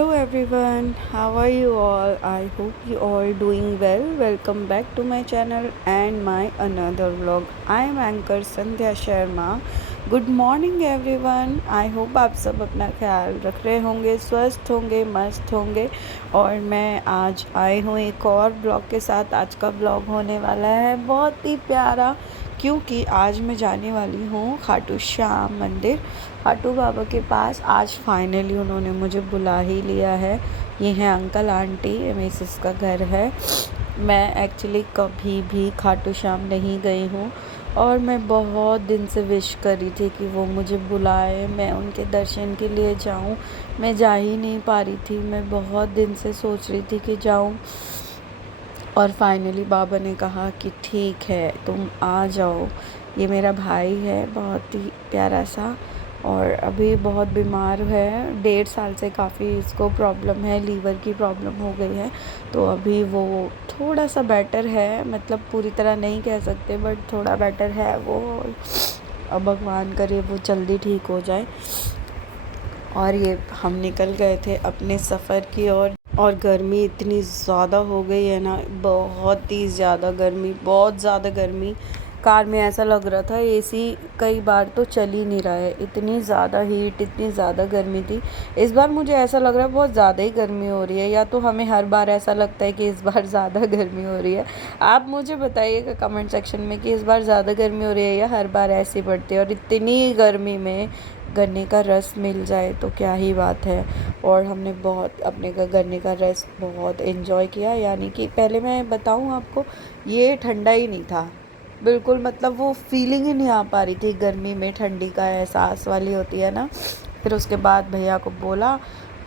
Hello everyone, how are you all? I hope you all doing well. Welcome back to my channel and my another vlog. I am anchor Sandhya Sharma. Good morning everyone. I hope आप सब अपना ख्याल रख रहे होंगे, स्वस्थ होंगे, मस्त होंगे. और मैं आज आई हूँ एक और ब्लॉग के साथ. आज का ब्लॉग होने वाला है बहुत ही प्यारा, क्योंकि आज मैं जाने वाली हूँ खाटू श्याम मंदिर, खाटू बाबा के पास. आज फाइनली उन्होंने मुझे बुला ही लिया है. ये हैं अंकल आंटी, मिसेस का घर है. मैं एक्चुअली कभी भी खाटू श्याम नहीं गई हूँ और मैं बहुत दिन से विश कर रही थी कि वो मुझे बुलाए, मैं उनके दर्शन के लिए जाऊँ. मैं जा ही नहीं पा रही थी. मैं बहुत दिन से सोच रही थी कि जाऊँ, और फाइनली बाबा ने कहा कि ठीक है तुम आ जाओ. ये मेरा भाई है, बहुत ही प्यारा सा, और अभी बहुत बीमार है. 1.5 साल से काफ़ी इसको प्रॉब्लम है, लीवर की प्रॉब्लम हो गई है. तो अभी वो थोड़ा सा बेटर है, मतलब पूरी तरह नहीं कह सकते बट थोड़ा बेटर है वो. अब भगवान करे वो जल्दी ठीक हो जाए. और ये हम निकल गए थे अपने सफ़र की ओर. और गर्मी इतनी ज़्यादा हो गई है ना, बहुत ही ज़्यादा गर्मी, बहुत ज़्यादा गर्मी. कार में ऐसा लग रहा था एसी कई बार तो चल ही नहीं रहा है, इतनी ज़्यादा हीट, इतनी ज़्यादा गर्मी थी. इस बार मुझे ऐसा लग रहा है बहुत ज़्यादा ही गर्मी हो रही है, या तो हमें हर बार ऐसा लगता है कि इस बार ज़्यादा गर्मी हो रही है. आप मुझे बताइएगा कमेंट सेक्शन में कि इस बार ज़्यादा गर्मी हो रही है या हर बार ऐसी पड़ती है. और इतनी गर्मी में गन्ने का रस मिल जाए तो क्या ही बात है. और हमने बहुत अपने का गन्ने का रस बहुत एंजॉय किया. यानी कि पहले मैं बताऊं आपको, ये ठंडा ही नहीं था बिल्कुल, मतलब वो फीलिंग ही नहीं आ पा रही थी. गर्मी में ठंडी का एहसास वाली होती है ना. फिर उसके बाद भैया को बोला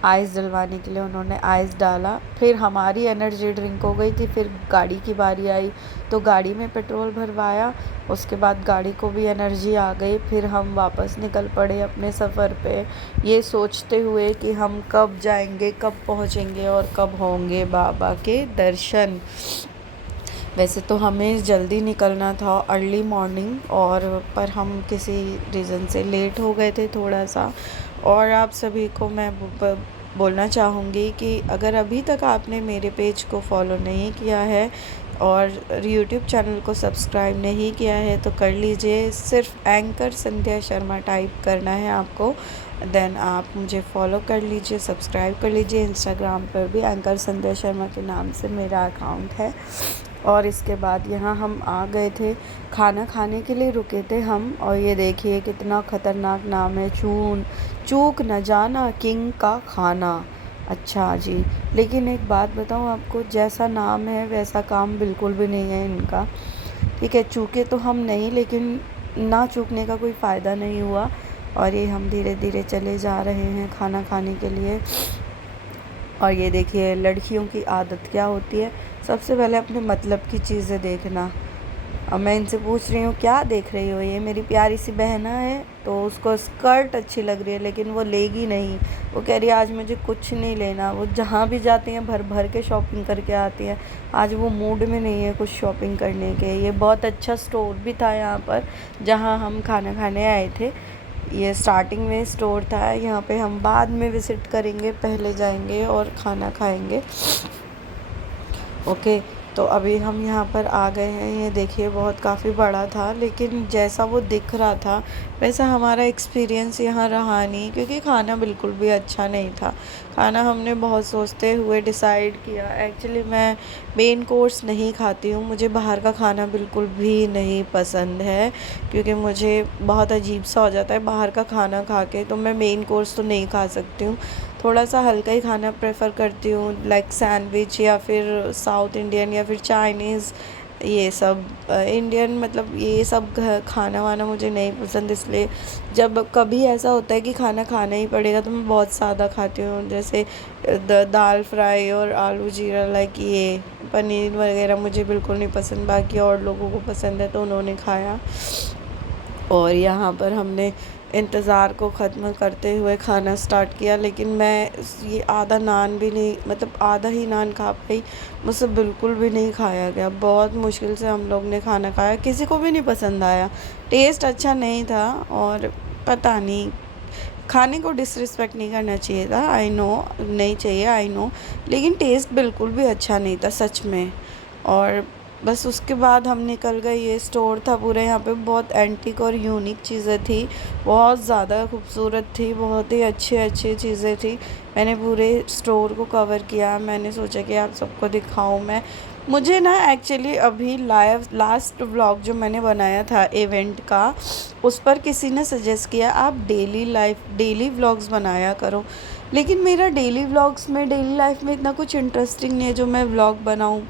आइस डलवाने के लिए, उन्होंने आइस डाला. फिर हमारी एनर्जी ड्रिंक हो गई थी. फिर गाड़ी की बारी आई तो गाड़ी में पेट्रोल भरवाया. उसके बाद गाड़ी को भी एनर्जी आ गई. फिर हम वापस निकल पड़े अपने सफ़र पे, ये सोचते हुए कि हम कब जाएंगे, कब पहुँचेंगे और कब होंगे बाबा के दर्शन. वैसे तो हमें जल्दी निकलना था, अर्ली मॉर्निंग, और पर हम किसी रीज़न से लेट हो गए थे थोड़ा सा. और आप सभी को मैं बोलना चाहूँगी कि अगर अभी तक आपने मेरे पेज को फॉलो नहीं किया है और यूट्यूब चैनल को सब्सक्राइब नहीं किया है तो कर लीजिए. सिर्फ एंकर संध्या शर्मा टाइप करना है आपको, देन आप मुझे फॉलो कर लीजिए, सब्सक्राइब कर लीजिए. इंस्टाग्राम पर भी एंकर संध्या शर्मा के नाम से मेरा अकाउंट है. और इसके बाद यहाँ हम आ गए थे, खाना खाने के लिए रुके थे हम. और ये देखिए कितना ख़तरनाक नाम है, चूक न जाना किंग का खाना. अच्छा जी, लेकिन एक बात बताऊँ आपको, जैसा नाम है वैसा काम बिल्कुल भी नहीं है इनका. ठीक है, चूके तो हम नहीं, लेकिन ना चूकने का कोई फ़ायदा नहीं हुआ. और ये हम धीरे धीरे चले जा रहे हैं खाना खाने के लिए. और ये देखिए लड़कियों की आदत क्या होती है, सबसे पहले अपने मतलब की चीज़ें देखना. अब मैं इनसे पूछ रही हूँ क्या देख रही हो, ये मेरी प्यारी सी बहना है तो उसको स्कर्ट अच्छी लग रही है लेकिन वो लेगी नहीं. वो कह रही है आज मुझे कुछ नहीं लेना. वो जहाँ भी जाती हैं भर भर के शॉपिंग करके आती हैं. आज वो मूड में नहीं है कुछ शॉपिंग करने के. ये बहुत अच्छा स्टोर भी था यहाँ पर जहाँ हम खाना खाने आए थे. ये स्टार्टिंग में स्टोर था, यहाँ पे हम बाद में विज़िट करेंगे, पहले जाएंगे और खाना खाएंगे. ओके, तो अभी हम यहाँ पर आ गए हैं. ये देखिए बहुत काफ़ी बड़ा था, लेकिन जैसा वो दिख रहा था वैसा हमारा एक्सपीरियंस यहाँ रहा नहीं, क्योंकि खाना बिल्कुल भी अच्छा नहीं था. खाना हमने बहुत सोचते हुए डिसाइड किया. एक्चुअली मैं मेन कोर्स नहीं खाती हूँ, मुझे बाहर का खाना बिल्कुल भी नहीं पसंद है, क्योंकि मुझे बहुत अजीब सा हो जाता है बाहर का खाना खा के. तो मैं मेन कोर्स तो नहीं खा सकती हूँ, थोड़ा सा हल्का ही खाना प्रेफर करती हूँ, लाइक सैंडविच या फिर साउथ इंडियन या फिर चाइनीज़. ये सब इंडियन, मतलब ये सब खाना वाना मुझे नहीं पसंद. इसलिए जब कभी ऐसा होता है कि खाना खाना ही पड़ेगा तो मैं बहुत सादा खाती हूँ, जैसे दाल फ्राई और आलू जीरा. लाइक ये पनीर वगैरह मुझे बिल्कुल नहीं पसंद, बाकी और लोगों को पसंद है तो उन्होंने खाया. और यहाँ पर हमने इंतज़ार को ख़त्म करते हुए खाना स्टार्ट किया, लेकिन मैं ये आधा नान भी नहीं, मतलब आधा ही नान खा पाई, मुझसे बिल्कुल भी नहीं खाया गया. बहुत मुश्किल से हम लोग ने खाना खाया, किसी को भी नहीं पसंद आया, टेस्ट अच्छा नहीं था. और पता नहीं खाने को डिसरिस्पेक्ट नहीं करना चाहिए था, आई नो, नहीं चाहिए, आई नो, लेकिन टेस्ट बिल्कुल भी अच्छा नहीं था सच में। और बस उसके बाद हम निकल गए। ये स्टोर था पूरा, यहाँ पे बहुत एंटीक और यूनिक चीज़ें थी, बहुत ज़्यादा खूबसूरत थी, बहुत ही अच्छी अच्छी चीज़ें थी। मैंने पूरे स्टोर को कवर किया, मैंने सोचा कि आप सबको दिखाऊं मैं। मुझे ना एक्चुअली अभी लाइव लास्ट व्लॉग जो मैंने बनाया था इवेंट का, उस पर किसी ने सजेस्ट किया आप डेली व्लॉग्स बनाया करो, लेकिन मेरा डेली लाइफ में इतना कुछ इंटरेस्टिंग नहीं है जो मैं व्लॉग बनाऊं।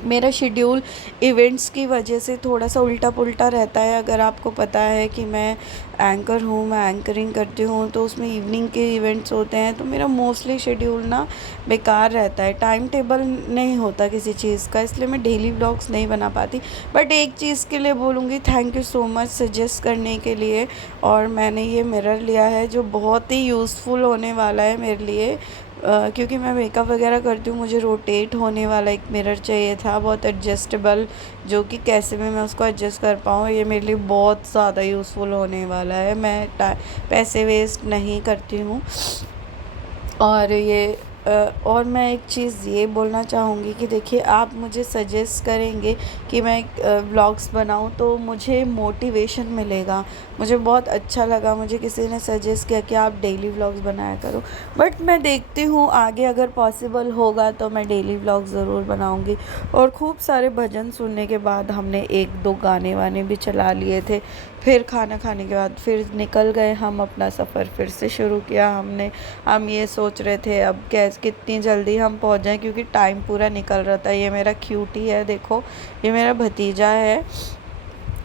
मेरा शेड्यूल इवेंट्स की वजह से थोड़ा सा उल्टा पुल्टा रहता है। अगर आपको पता है कि मैं एंकर हूँ, मैं एंकरिंग करती हूँ, तो उसमें इवनिंग के इवेंट्स होते हैं, तो मेरा मोस्टली शेड्यूल ना बेकार रहता है, टाइम टेबल नहीं होता किसी चीज़ का, इसलिए मैं डेली व्लॉग्स नहीं बना पाती। बट एक चीज़ के लिए बोलूँगी, thank you so much suggest करने के लिए। और मैंने ये मिरर लिया है जो बहुत ही यूज़फुल होने वाला है मेरे लिए, क्योंकि मैं मेकअप वगैरह करती हूँ, मुझे रोटेट होने वाला एक मिरर चाहिए था, बहुत एडजस्टेबल, जो कि कैसे में मैं उसको एडजस्ट कर पाऊँ। ये मेरे लिए बहुत ज़्यादा यूज़फुल होने वाला है, मैं पैसे वेस्ट नहीं करती हूँ। और और मैं एक चीज़ ये बोलना चाहूँगी कि देखिए, आप मुझे सजेस्ट करेंगे कि मैं व्लॉग्स बनाऊँ तो मुझे मोटिवेशन मिलेगा। मुझे बहुत अच्छा लगा, मुझे किसी ने सजेस्ट किया कि आप डेली व्लॉग्स बनाया करो। बट मैं देखती हूँ आगे अगर पॉसिबल होगा तो मैं डेली व्लॉग ज़रूर बनाऊँगी। और खूब सारे भजन सुनने के बाद हमने एक दो गाने वाने भी चला लिए थे। फिर खाना खाने के बाद फिर निकल गए हम, अपना सफ़र फिर से शुरू किया हमने। हम ये सोच रहे थे अब कितनी जल्दी हम पहुंच जाएं, क्योंकि टाइम पूरा निकल रहा था। ये मेरा क्यूटी है, देखो, ये मेरा भतीजा है,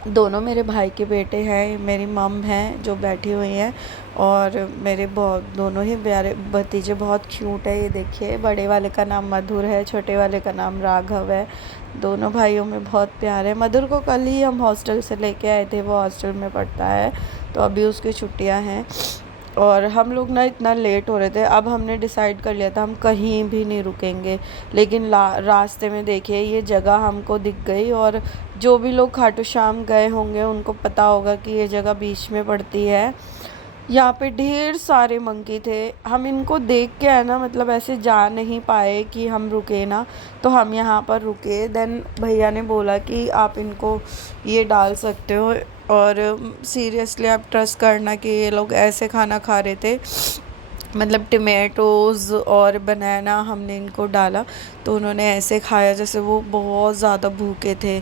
दोनों मेरे भाई के बेटे हैं, मेरी मम है जो बैठी हुई हैं, और मेरे बहुत दोनों ही प्यारे भतीजे, बहुत क्यूट है। ये देखिए, बड़े वाले का नाम मधुर है, छोटे वाले का नाम राघव है। दोनों भाइयों में बहुत प्यार है। मधुर को कल ही हम हॉस्टल से लेके आए थे, वो हॉस्टल में पढ़ता है, तो अभी उसकी छुट्टियां हैं। और हम लोग ना इतना लेट हो रहे थे, अब हमने डिसाइड कर लिया था हम कहीं भी नहीं रुकेंगे। लेकिन रास्ते में देखिए ये जगह हमको दिख गई, और जो भी लोग खाटू श्याम गए होंगे उनको पता होगा कि ये जगह बीच में पड़ती है। यहाँ पे ढेर सारे मंकी थे, हम इनको देख के है ना, मतलब ऐसे जा नहीं पाए कि हम रुके ना, तो हम यहाँ पर रुके। देन भैया ने बोला कि आप इनको ये डाल सकते हो, और सीरियसली आप ट्रस्ट करना कि ये लोग ऐसे खाना खा रहे थे, मतलब टमेटोज़ और बनाना हमने इनको डाला तो उन्होंने ऐसे खाया जैसे वो बहुत ज़्यादा भूखे थे।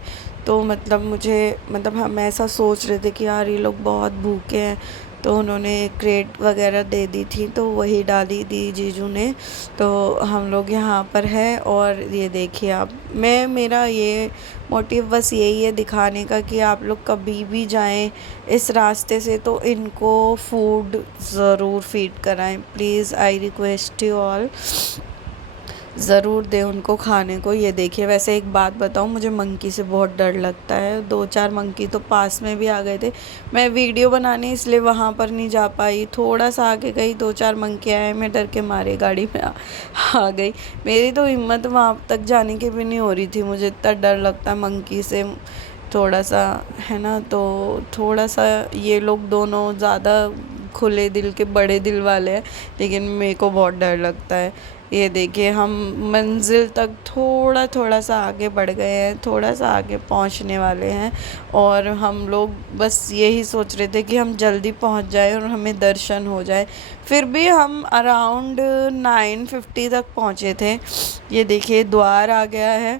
तो मतलब हम ऐसा सोच रहे थे कि यार ये लोग बहुत भूखे हैं, तो उन्होंने क्रेट वगैरह दे दी थी, तो वही डाली दी जीजू ने। तो हम लोग यहाँ पर हैं, और ये देखिए आप, मेरा ये मोटिव बस यही है दिखाने का कि आप लोग कभी भी जाएं इस रास्ते से तो इनको फूड ज़रूर फीड कराएं, please, I request you all, ज़रूर दें उनको खाने को। ये देखिए, वैसे एक बात बताऊँ, मुझे मंकी से बहुत डर लगता है, 2-4 मंकी तो पास में भी आ गए थे। मैं वीडियो बनाने इसलिए वहाँ पर नहीं जा पाई, थोड़ा सा आगे गई, 2-4 मंकी आए, मैं डर के मारे गाड़ी में आ गई। मेरी तो हिम्मत वहाँ तक जाने की भी नहीं हो रही थी, मुझे इतना डर लगता है मंकी से थोड़ा सा, है ना। तो थोड़ा सा ये लोग दोनों ज़्यादा खुले दिल के बड़े दिल वाले हैं, लेकिन मेरे को बहुत डर लगता है। ये देखिए, हम मंजिल तक थोड़ा थोड़ा सा आगे बढ़ गए हैं, थोड़ा सा आगे पहुंचने वाले हैं, और हम लोग बस यही सोच रहे थे कि हम जल्दी पहुंच जाए और हमें दर्शन हो जाए। फिर भी हम अराउंड 9:50 तक पहुंचे थे। ये देखिए, द्वार आ गया है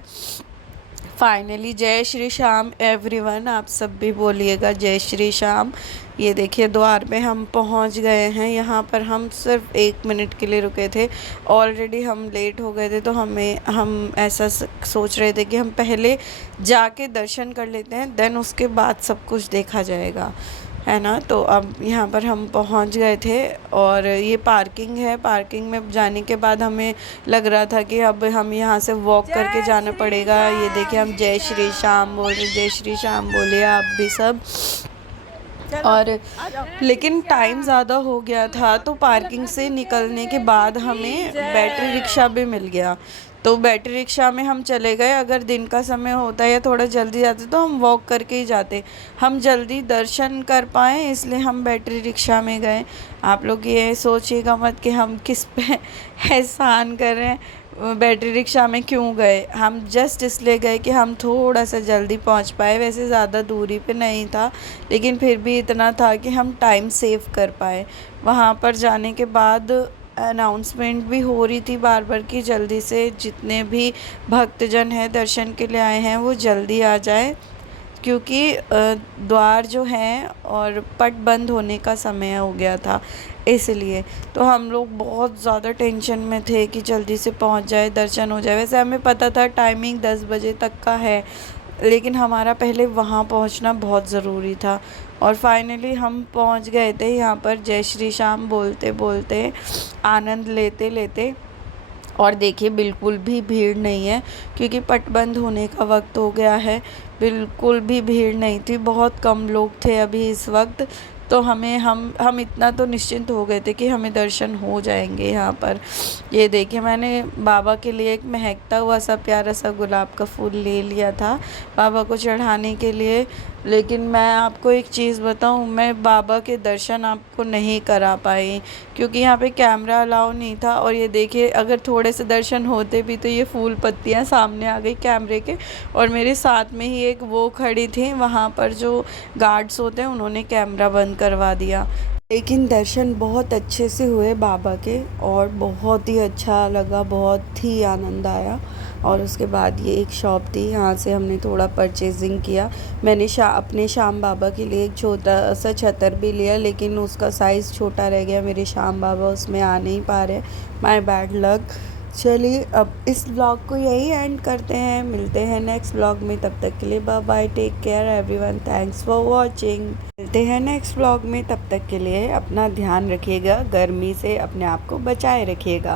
फाइनली। जय श्री श्याम एवरीवन, आप सब भी बोलिएगा जय श्री श्याम। ये देखिए, द्वार पे हम पहुंच गए हैं। यहाँ पर हम सिर्फ 1 मिनट के लिए रुके थे, ऑलरेडी हम लेट हो गए थे, तो हम ऐसा सोच रहे थे कि हम पहले जाके दर्शन कर लेते हैं, देन उसके बाद सब कुछ देखा जाएगा, है ना। तो अब यहाँ पर हम पहुँच गए थे, और ये पार्किंग है। पार्किंग में जाने के बाद हमें लग रहा था कि अब हम यहाँ से वॉक करके जाना पड़ेगा। ये देखिए, हम जय श्री श्याम बोल रहे, जय श्री श्याम बोलिए आप भी सब। और लेकिन टाइम ज़्यादा हो गया था, तो पार्किंग से निकलने के बाद हमें बैटरी रिक्शा भी मिल गया। तो बैटरी रिक्शा में हम चले गए। अगर दिन का समय होता या थोड़ा जल्दी जाते तो हम वॉक करके ही जाते। हम जल्दी दर्शन कर पाए इसलिए हम बैटरी रिक्शा में गए। आप लोग ये सोचिएगा मत कि हम किस पे एहसान कर रहे हैं, बैटरी रिक्शा में क्यों गए। हम जस्ट इसलिए गए कि हम थोड़ा सा जल्दी पहुंच पाए। वैसे ज़्यादा दूरी पे नहीं था, लेकिन फिर भी इतना था कि हम टाइम सेव कर पाए। वहाँ पर जाने के बाद अनाउंसमेंट भी हो रही थी बार बार कि जल्दी से जितने भी भक्तजन हैं दर्शन के लिए आए हैं वो जल्दी आ जाए, क्योंकि द्वार जो हैं और पट बंद होने का समय हो गया था इसलिए। तो हम लोग बहुत ज़्यादा टेंशन में थे कि जल्दी से पहुंच जाए, दर्शन हो जाए। वैसे हमें पता था टाइमिंग 10 बजे तक का है, लेकिन हमारा पहले वहाँ पहुँचना बहुत ज़रूरी था। और फाइनली हम पहुँच गए थे यहाँ पर, जय श्री श्याम बोलते बोलते, आनंद लेते लेते। और देखिए बिल्कुल भी भीड़ नहीं है, क्योंकि पट बंद होने का वक्त हो गया है। बिल्कुल भी भीड़ नहीं थी, बहुत कम लोग थे अभी इस वक्त। तो हम इतना तो निश्चिंत हो गए थे कि हमें दर्शन हो जाएंगे यहाँ पर। ये देखिए मैंने बाबा के लिए एक महकता हुआ सा प्यारा सा गुलाब का फूल ले लिया था बाबा को चढ़ाने के लिए। लेकिन मैं आपको एक चीज़ बताऊं, मैं बाबा के दर्शन आपको नहीं करा पाई, क्योंकि यहाँ पे कैमरा अलाउ नहीं था। और ये देखिए अगर थोड़े से दर्शन होते भी तो ये फूल पत्तियाँ सामने आ गई कैमरे के। और मेरे साथ में ही एक वो खड़ी थी, वहाँ पर जो गार्ड्स होते हैं उन्होंने कैमरा बंद करवा दिया। लेकिन दर्शन बहुत अच्छे से हुए बाबा के, और बहुत ही अच्छा लगा, बहुत ही आनंद आया। और उसके बाद ये एक शॉप थी, यहाँ से हमने थोड़ा परचेजिंग किया। मैंने अपने श्याम बाबा के लिए एक छोटा सा छतर भी लिया, लेकिन उसका साइज़ छोटा रह गया। मेरे श्याम बाबा उसमें आ नहीं पा रहे, माय बैड लक। चलिए अब इस ब्लॉग को यही एंड करते हैं, मिलते हैं नेक्स्ट ब्लॉग में। तब तक के लिए bye bye, take care everyone, thanks for watching. मिलते हैं नेक्स्ट ब्लॉग में, तब तक के लिए अपना ध्यान रखिएगा, गर्मी से अपने आप को बचाए रखिएगा।